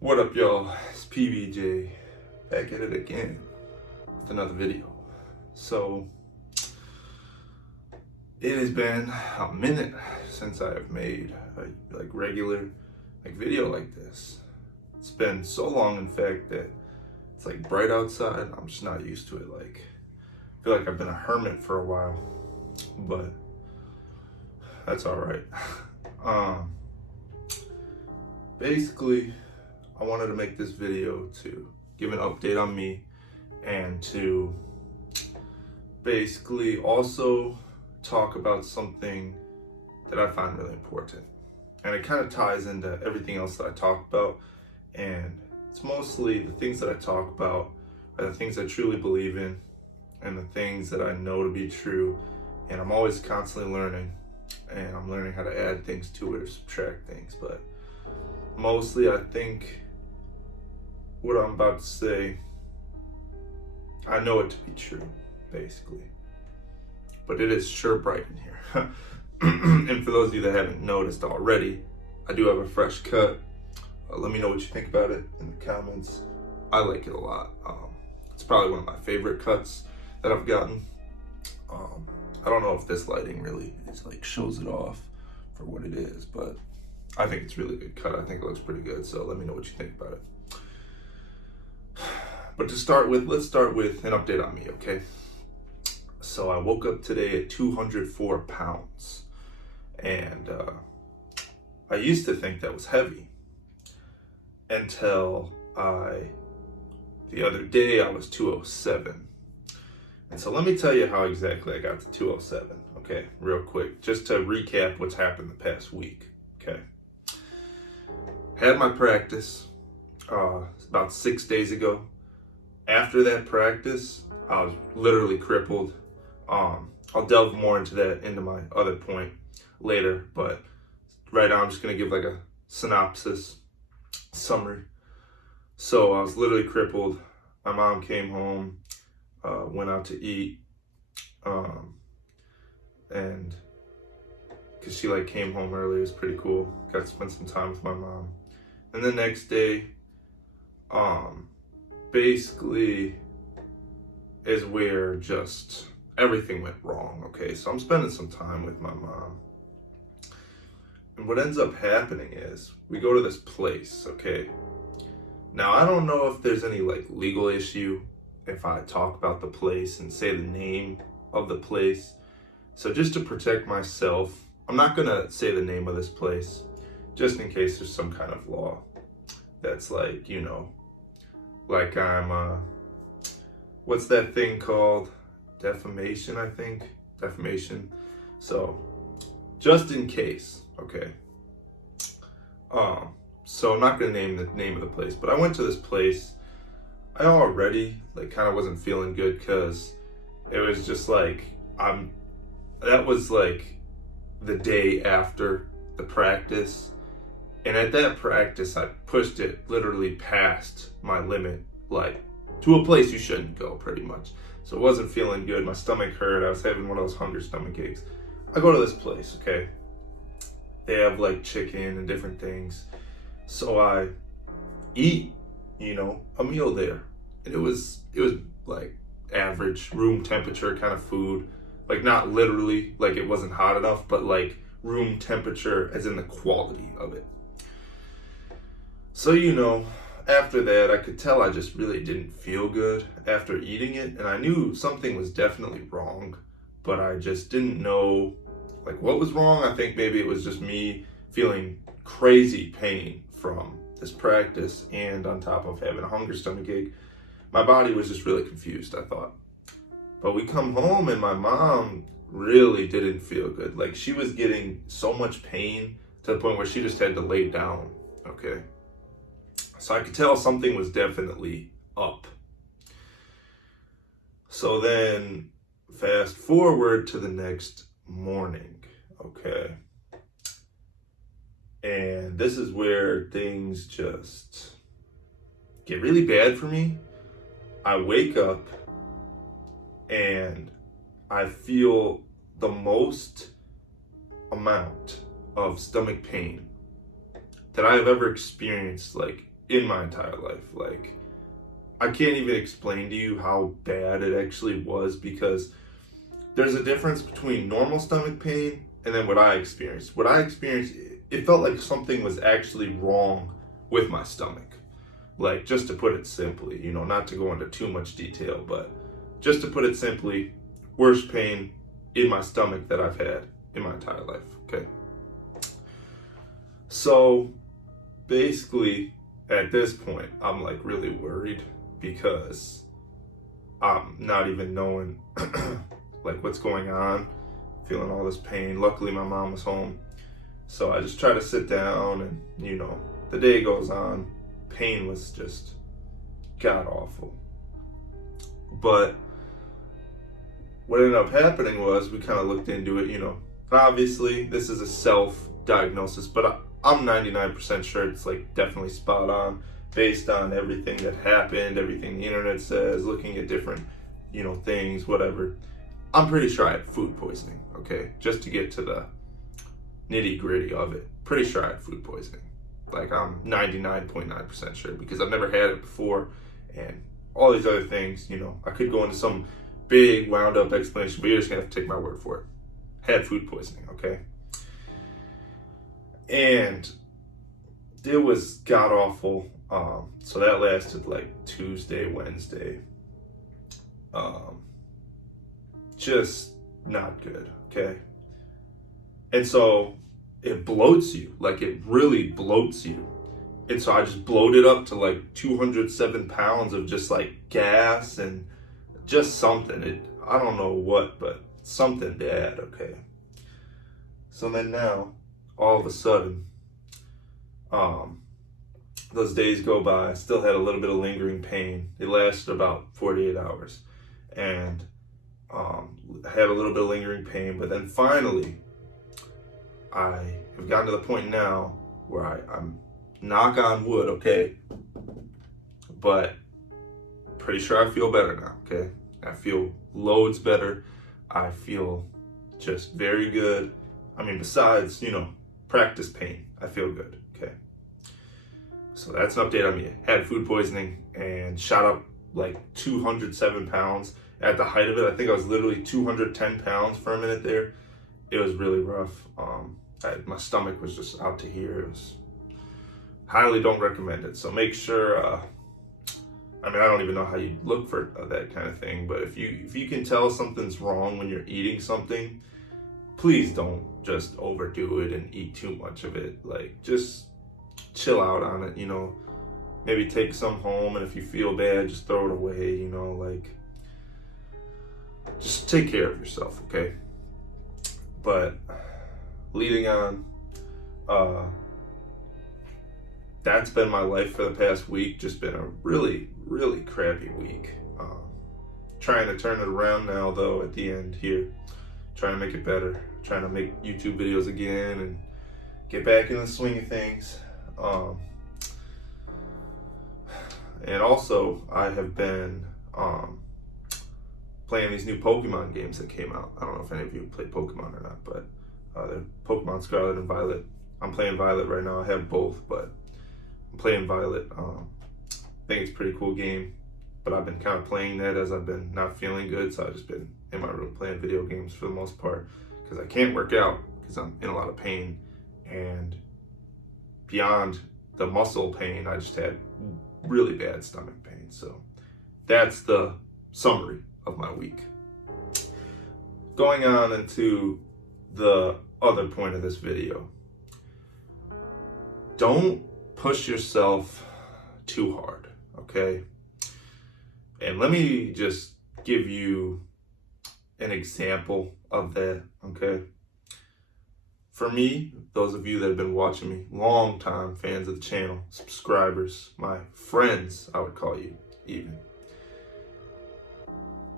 What up, y'all? It's PBJ back at it again with another video. So, it has been a minute since I have made a regular video like this. It's been so long, in fact, that it's bright outside. I'm just not used to it. I feel like I've been a hermit for a while, but that's all right. Basically, I wanted to make this video to give an update on me and to basically also talk about something that I find really important. And it kind of ties into everything else that I talk about. And it's mostly the things that I talk about are the things I truly believe in and the things that I know to be true. And I'm always constantly learning, and I'm learning how to add things to it or subtract things. But mostly, I think what I'm about to say, I know it to be true, basically. But it is sure bright in here. And for those of you that haven't noticed already, I do have a fresh cut. Let me know what you think about it in the comments. I like it a lot. It's probably one of my favorite cuts that I've gotten. I don't know if this lighting really is shows it off for what it is, but I think it's a really good cut. I think it looks pretty good. So let me know what you think about it. But to start with, let's start with an update on me, okay? So I woke up today at 204 pounds. And I used to think that was heavy until the other day I was 207. And so let me tell you how exactly I got to 207, okay? Real quick, just to recap what's happened the past week, okay? Had my practice about 6 days ago. After that practice, I was literally crippled. I'll delve more into my other point later, but right now I'm just gonna give a summary. So I was literally crippled. My mom came home, went out to eat, and because she came home early, it was pretty cool. Got to spend some time with my mom. And the next day, basically is where just everything went wrong, okay? So I'm spending some time with my mom. And what ends up happening is we go to this place, okay? Now, I don't know if there's any legal issue if I talk about the place and say the name of the place. So just to protect myself, I'm not gonna say the name of this place just in case there's some kind of law that's I'm what's that thing called? Defamation, I think. Defamation. So just in case, okay. So I'm not gonna name the name of the place, but I went to this place. I already kind of wasn't feeling good because it was just that was the day after the practice. And at that practice, I pushed it literally past my limit, to a place you shouldn't go, pretty much. So it wasn't feeling good. My stomach hurt. I was having one of those hunger stomach aches. I go to this place, okay? They have chicken and different things. So I eat, a meal there. And it was average room temperature kind of food. Not literally, it wasn't hot enough, but room temperature as in the quality of it. So, after that, I could tell I just really didn't feel good after eating it. And I knew something was definitely wrong, but I just didn't know what was wrong. I think maybe it was just me feeling crazy pain from this practice, and on top of having a hunger stomach ache, my body was just really confused, I thought. But we come home and my mom really didn't feel good. She was getting so much pain to the point where she just had to lay down, okay? So I could tell something was definitely up. So then fast forward to the next morning, okay? And this is where things just get really bad for me. I wake up and I feel the most amount of stomach pain that I have ever experienced in my entire life. Like, I can't even explain to you how bad it actually was, because there's a difference between normal stomach pain and then what I experienced. What I experienced, it felt like something was actually wrong with my stomach. Like, just to put it simply, not to go into too much detail, but just to put it simply, worst pain in my stomach that I've had in my entire life, okay? So basically, at this point, I'm like really worried, because I'm not even knowing like what's going on, feeling all this pain. Luckily, my mom was home. So I just try to sit down, and the day goes on. Pain was just god awful. But what ended up happening was we kind of looked into it, Obviously, this is a self-diagnosis, but I'm 99% sure it's like definitely spot on based on everything that happened, everything the internet says, looking at different, things, whatever. I'm pretty sure I had food poisoning, okay? Just to get to the nitty gritty of it. Pretty sure I had food poisoning. Like, I'm 99.9% sure, because I've never had it before, and all these other things, I could go into some big wound up explanation, but you're just gonna have to take my word for it. Had food poisoning, okay? And it was god awful. So that lasted like Tuesday, Wednesday. Just not good, okay? And so it bloats you, like it really bloats you. And so I just bloated up to like 207 pounds of just like gas and just something. I don't know what, but something bad, okay? So then now, all of a sudden, those days go by. I still had a little bit of lingering pain. It lasted about 48 hours. And I had a little bit of lingering pain, but then finally, I have gotten to the point now where I'm knock on wood, okay? But pretty sure I feel better now, okay? I feel loads better. I feel just very good. I mean, besides, practice pain, I feel good, okay? So that's an update on me. Had food poisoning and shot up like 207 pounds. At the height of it, I think I was literally 210 pounds for a minute there. It was really rough. My stomach was just out to here. It was, highly don't recommend it. So make sure, I don't even know how you look for that kind of thing, but if you can tell something's wrong when you're eating something, please don't just overdo it and eat too much of it. Like, just chill out on it, maybe take some home, and if you feel bad, just throw it away, like, just take care of yourself, okay? But leading on, that's been my life for the past week. Just been a really, really crappy week. Trying to turn it around now, though, at the end here. Trying to make it better. Trying to make YouTube videos again and get back in the swing of things. And also, I have been playing these new Pokemon games that came out. I don't know if any of you play Pokemon or not, but they're Pokemon Scarlet and Violet. I'm playing Violet right now. I have both, but I'm playing Violet. I think it's a pretty cool game, but I've been kind of playing that as I've been not feeling good, so I've just been in my room playing video games for the most part, because I can't work out because I'm in a lot of pain, and beyond the muscle pain, I just had really bad stomach pain. So that's the summary of my week. Going on into the other point of this video. Don't push yourself too hard, okay? And let me just give you an example of that, okay? For me, those of you that have been watching me, long time fans of the channel, subscribers, my friends, I would call you even.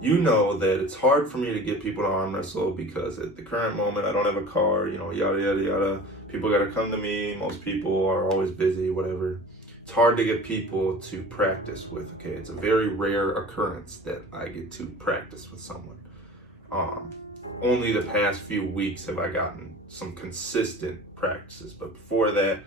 You know that it's hard for me to get people to arm wrestle because at the current moment, I don't have a car, yada, yada, yada. People got to come to me. Most people are always busy, whatever. It's hard to get people to practice with, okay? It's a very rare occurrence that I get to practice with someone. Only the past few weeks have I gotten some consistent practices, but before that,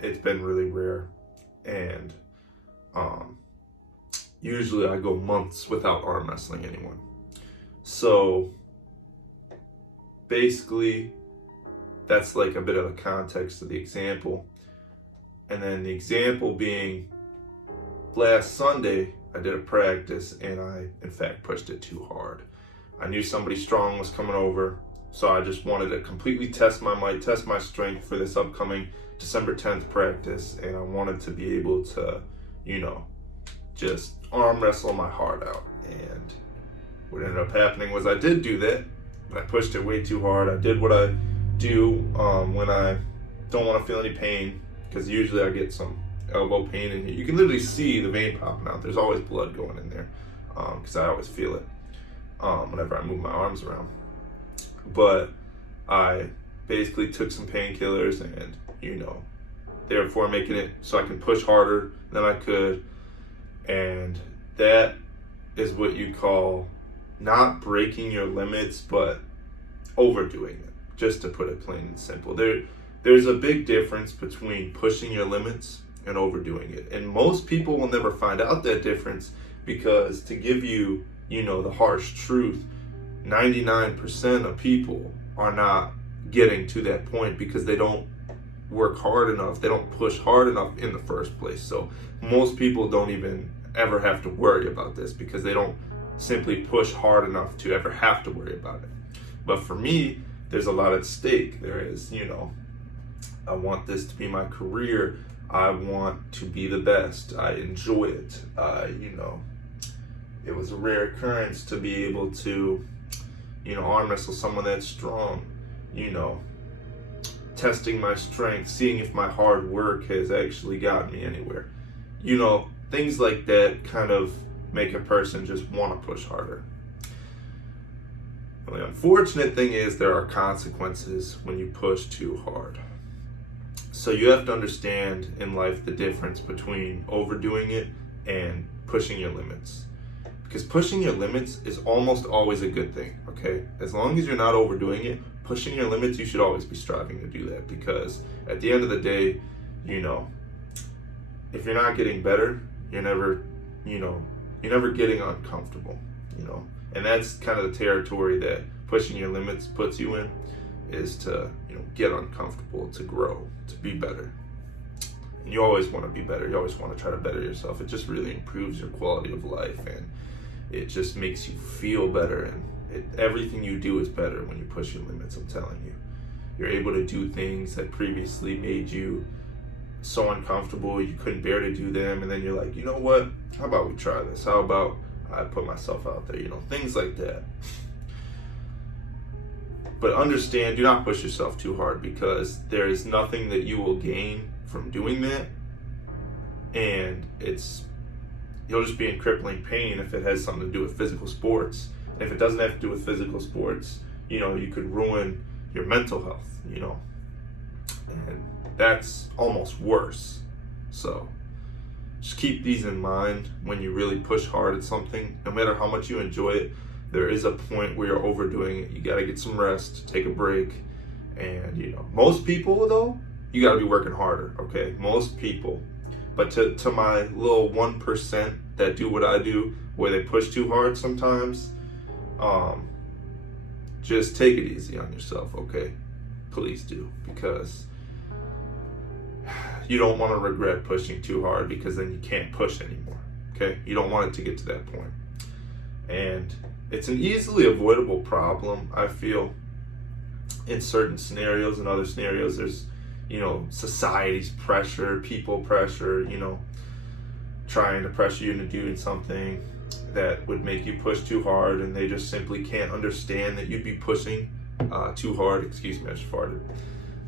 it's been really rare. and usually I go months without arm wrestling anyone. So basically, that's like a bit of a context of the example. And then the example being, last Sunday, I did a practice and I, in fact, pushed it too hard. I knew somebody strong was coming over, so I just wanted to completely test my might, test my strength for this upcoming December 10th practice. And I wanted to be able to, just arm wrestle my heart out. And what ended up happening was I did do that, but I pushed it way too hard. I did what I do when I don't want to feel any pain, because usually I get some elbow pain in here. You can literally see the vein popping out. There's always blood going in there, because I always feel it whenever I move my arms around. But I basically took some painkillers and, therefore making it so I can push harder than I could. And that is what you call not breaking your limits, but overdoing it, just to put it plain and simple. There's a big difference between pushing your limits and overdoing it. And most people will never find out that difference, because to give you, the harsh truth, 99% of people are not getting to that point because they don't work hard enough. They don't push hard enough in the first place. So most people don't even ever have to worry about this, because they don't simply push hard enough to ever have to worry about it. But for me, there's a lot at stake. There is, I want this to be my career. I want to be the best. I enjoy it. It was a rare occurrence to be able to, arm wrestle someone that's strong, testing my strength, seeing if my hard work has actually gotten me anywhere. Things like that kind of make a person just want to push harder. And the unfortunate thing is there are consequences when you push too hard. So you have to understand in life the difference between overdoing it and pushing your limits. Because pushing your limits is almost always a good thing, okay? As long as you're not overdoing it, pushing your limits, you should always be striving to do that. Because at the end of the day, if you're not getting better, you're never getting uncomfortable, And that's kind of the territory that pushing your limits puts you in, is to, get uncomfortable, to grow, to be better. And you always want to be better. You always want to try to better yourself. It just really improves your quality of life, and it just makes you feel better, and everything you do is better when you push your limits, I'm telling you. You're able to do things that previously made you so uncomfortable you couldn't bear to do them, and then you're like, you know what, how about we try this? How about I put myself out there? Things like that. But understand, do not push yourself too hard, because there is nothing that you will gain from doing that, and you'll just be in crippling pain if it has something to do with physical sports. And if it doesn't have to do with physical sports, you could ruin your mental health, and that's almost worse. So just keep these in mind when you really push hard at something. No matter how much you enjoy it, there is a point where you're overdoing it. You got to get some rest, take a break. And most people though, you got to be working harder, okay? Most people. But to my little 1% that do what I do, where they push too hard sometimes, just take it easy on yourself, okay? Please do, because you don't want to regret pushing too hard, because then you can't push anymore, okay? You don't want it to get to that point. And it's an easily avoidable problem, I feel, in certain scenarios. In other scenarios, there's, society's pressure, people pressure, trying to pressure you into doing something that would make you push too hard, and they just simply can't understand that you'd be pushing too hard. Excuse me, I just farted.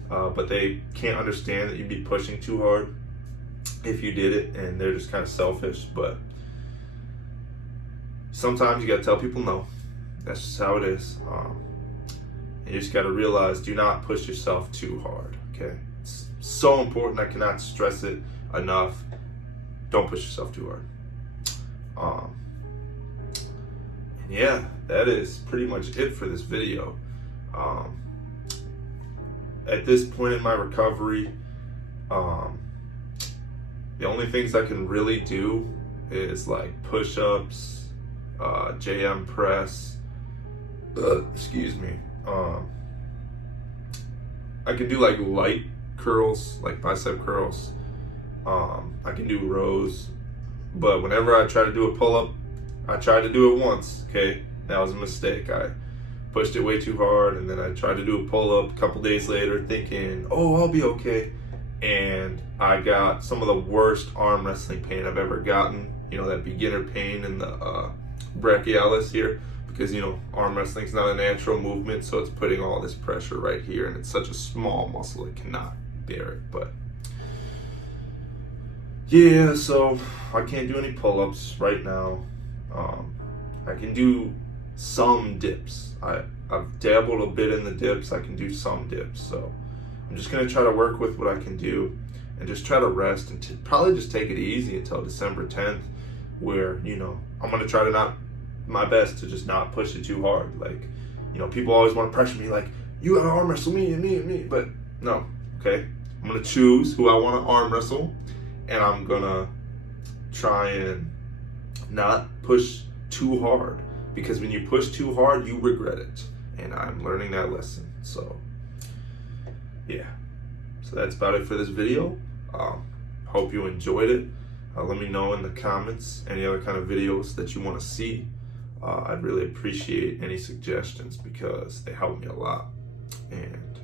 But they can't understand that you'd be pushing too hard if you did it, and they're just kind of selfish. But sometimes you gotta tell people no. That's just how it is. You just gotta realize, do not push yourself too hard, okay? It's so important. I cannot stress it enough. Don't push yourself too hard. Yeah, that is pretty much it for this video. At this point in my recovery, The only things I can really do is like push-ups, JM press, excuse me. I can do like light curls, like bicep curls. I can do rows, but whenever I try to do a pull-up, I tried to do it once, okay? That was a mistake. I pushed it way too hard, and then I tried to do a pull-up a couple days later thinking, oh, I'll be okay. And I got some of the worst arm wrestling pain I've ever gotten. You know, that beginner pain in the brachialis here, because, you know, arm wrestling is not a natural movement, so it's putting all this pressure right here, and it's such a small muscle, it cannot bear it. But yeah, so I can't do any pull-ups right now. I can do some dips. I've dabbled a bit in the dips. I can do some dips, so I'm just gonna try to work with what I can do and just try to rest and probably just take it easy until December 10th, where, you know, I'm gonna try to my best to just not push it too hard. Like, you know, people always want to pressure me, like, you gotta arm wrestle me and me and me, but no, okay? I'm gonna choose who I want to arm wrestle, and I'm gonna try and not push too hard, because when you push too hard, you regret it, and I'm learning that lesson. So yeah, so that's about it for this video. Hope you enjoyed it. Let me know in the comments any other kind of videos that you want to see. I'd really appreciate any suggestions because they help me a lot. And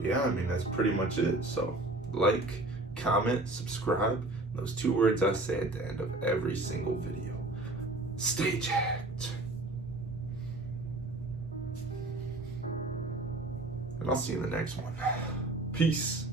yeah, I mean, that's pretty much it. So like, comment, subscribe, those 2 words I say at the end of every single video. Stay jacked. And I'll see you in the next one. Peace.